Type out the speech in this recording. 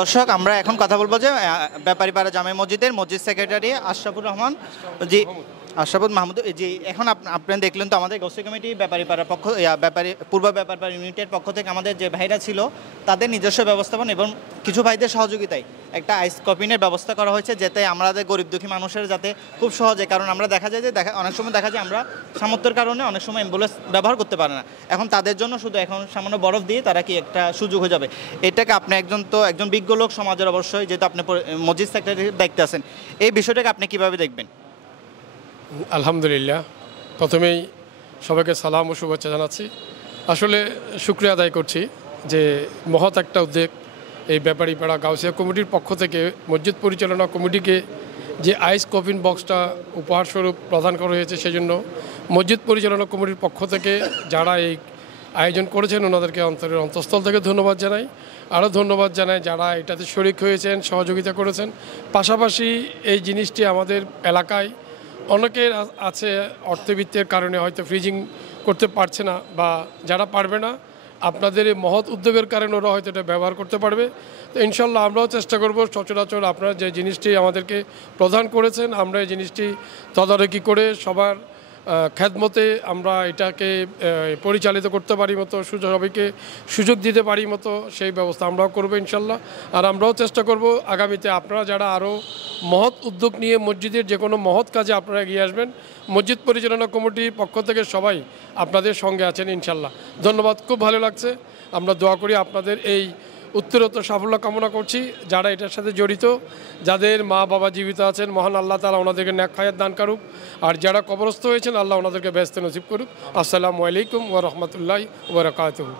দর্শক আমরা এখন কথা বলবো যে ব্যাপারীপাড়া জামে মসজিদের মসজিদ সেক্রেটারি আশরাফুর রহমান জি আশরাফুল মাহমুদ জি এখন আপনি দেখলেন তো আমাদের গোষ্ঠী কমিটি ব্যাপারীপাড়ার পক্ষ পূর্ব ব্যাপারীপাড়া ইউনিটের পক্ষ থেকে আমাদের যে ভাইরা ছিল তাদের নিজস্ব ব্যবস্থাপনা এবং কিছু ভাইদের সহযোগিতায় একটা আইস কপিনের ব্যবস্থা করা হয়েছে যাতে আমাদের গরিব দুঃখী মানুষের যাতে খুব সহজে, কারণ আমরা দেখা যায় যে অনেক সময় দেখা যায় আমরা সামর্থ্যের কারণে অনেক সময় অ্যাম্বুলেন্স ব্যবহার করতে পারে না। এখন তাদের জন্য শুধু এখন সামান্য বরফ দিয়ে তারা কি একটা সুযোগ হয়ে যাবে। এটাকে আপনি একজন বিজ্ঞ লোক সমাজের, অবশ্যই যেহেতু আপনি মসজিদ সেক্রেটারির দায়িত্বে আছেন, এই বিষয়টাকে আপনি কিভাবে দেখবেন? আলহামদুলিল্লাহ, প্রথমেই সবাইকে সালাম ও শুভেচ্ছা জানাচ্ছি। আসলে শুকরিয়া আদায় করছি যে মহৎ একটা উদ্যোগ এই ব্যাপারীপাড়া গাউসিয়া কমিটির পক্ষ থেকে মসজিদ পরিচালনা কমিটিকে যে আইস কফিন বক্সটা উপহারস্বরূপ প্রদান করা হয়েছে, সেজন্য মসজিদ পরিচালনা কমিটির পক্ষ থেকে যারা এই আয়োজন করেছেন ওনাদেরকে অন্তরের অন্তঃস্থল থেকে ধন্যবাদ জানাই। আরও ধন্যবাদ জানাই যারা এটাতে শরিক হয়েছেন, সহযোগিতা করেছেন। পাশাপাশি এই জিনিসটি আমাদের এলাকায় অনেকের আছে অর্থবিত্তের কারণে হয়তো ফ্রিজিং করতে পারছে না, বা যারা পারবে না আপনাদের এই মহৎ উদ্যোগের কারণে ওরা হয়তো এটা ব্যবহার করতে পারবে। তো ইনশাল্লাহ আমরাও চেষ্টা করব সচরাচর আপনারা যে জিনিসটি আমাদেরকে প্রদান করেছেন আমরা এই জিনিসটি তদারকি করে সবার খেদমতে আমরা এটাকে পরিচালিত করতে পারি মতো, সবাইকে সুযোগ দিতে পারি মতো সেই ব্যবস্থা আমরাও করবো ইনশাল্লাহ। আর আমরাও চেষ্টা করব আগামীতে আপনারা যারা আরও মহৎ উদ্যোগ নিয়ে মসজিদের যে কোনো মহৎ কাজে আপনারা এগিয়ে আসবেন, মসজিদ পরিচালনা কমিটির পক্ষ থেকে সবাই আপনাদের সঙ্গে আছেন ইনশাল্লাহ। ধন্যবাদ, খুব ভালো লাগছে। আমরা দোয়া করি আপনাদের এই উত্তরোত্তর সাফল্য কামনা করছি। যারা এটার সাথে জড়িত, যাদের মা বাবা জীবিত আছেন, মহান আল্লাহ তাআলা ওনাদেরকে নেক হায়াত দান করুক, আর যারা কবরস্থ হয়েছেন আল্লাহ ওনাদেরকে ব্যস্ত নসিব করুক। আসসালামু আলাইকুম ওয়া রাহমাতুল্লাহি ওয়া বারাকাতুহু।